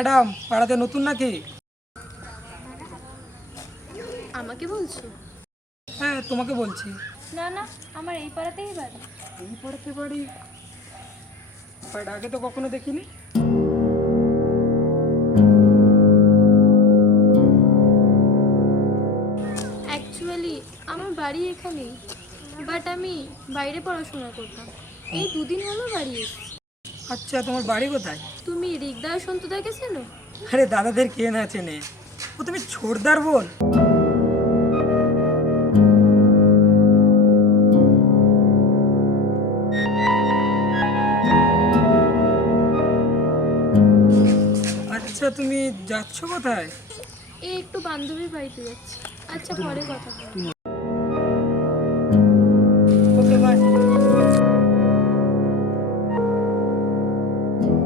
Madam পাড়াতে নতুন নাকি? আমাকে বলছো? হ্যাঁ তোমাকে বলছি। না না, আমার এই পাড়াতেই বাড়ি। এই পাড়াতে বাড়ি? বাট আগে তো কখনো দেখিনি। অ্যাকচুয়ালি আমার বাড়ি এখানেই, বাট আমি বাইরে পড়াশোনা করতাম। এই দুদিন হলো বাড়ি এসেছি। আচ্ছা তোমার বাড়ি কোথায়? তুমি রিগদা আর সন্তুদাকে চেনো? আরে দাদাদের কে না চেনে, ও তুমি ছোটদার বোন? আচ্ছা তুমি যাচ্ছ কোথায়? এই একটু বান্ধবীর বাড়িতে যাচ্ছি। আচ্ছা পরে কথা বলবো।